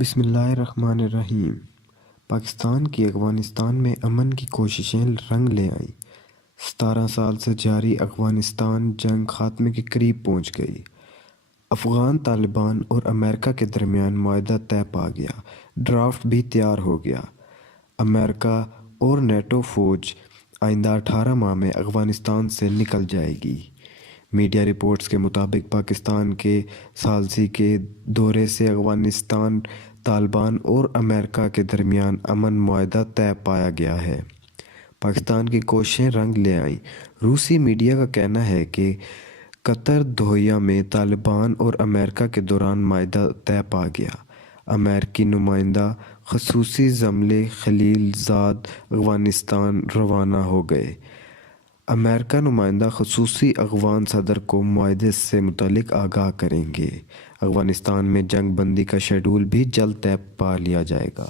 بسم اللہ الرحمن الرحیم۔ پاکستان کی افغانستان میں امن کی کوششیں رنگ لے آئیں۔ 17 سال سے جاری افغانستان جنگ خاتمے کے قریب پہنچ گئی۔ افغان طالبان اور امریکہ کے درمیان معاہدہ طے پا گیا، ڈرافٹ بھی تیار ہو گیا۔ امریکہ اور نیٹو فوج آئندہ 18 ماہ میں افغانستان سے نکل جائے گی۔ میڈیا رپورٹس کے مطابق پاکستان کے ثالثی کے دورے سے افغانستان، طالبان اور امریکہ کے درمیان امن معاہدہ طے پایا گیا ہے۔ پاکستان کی کوششیں رنگ لے آئیں۔ روسی میڈیا کا کہنا ہے کہ قطر دوحہ میں طالبان اور امریکہ کے دوران معاہدہ طے پا گیا۔ امریکی نمائندہ خصوصی عملے خلیل زاد افغانستان روانہ ہو گئے۔ امریکی نمائندہ خصوصی افغان صدر کو معاہدے سے متعلق آگاہ کریں گے۔ افغانستان میں جنگ بندی کا شیڈول بھی جلد طے پا لیا جائے گا۔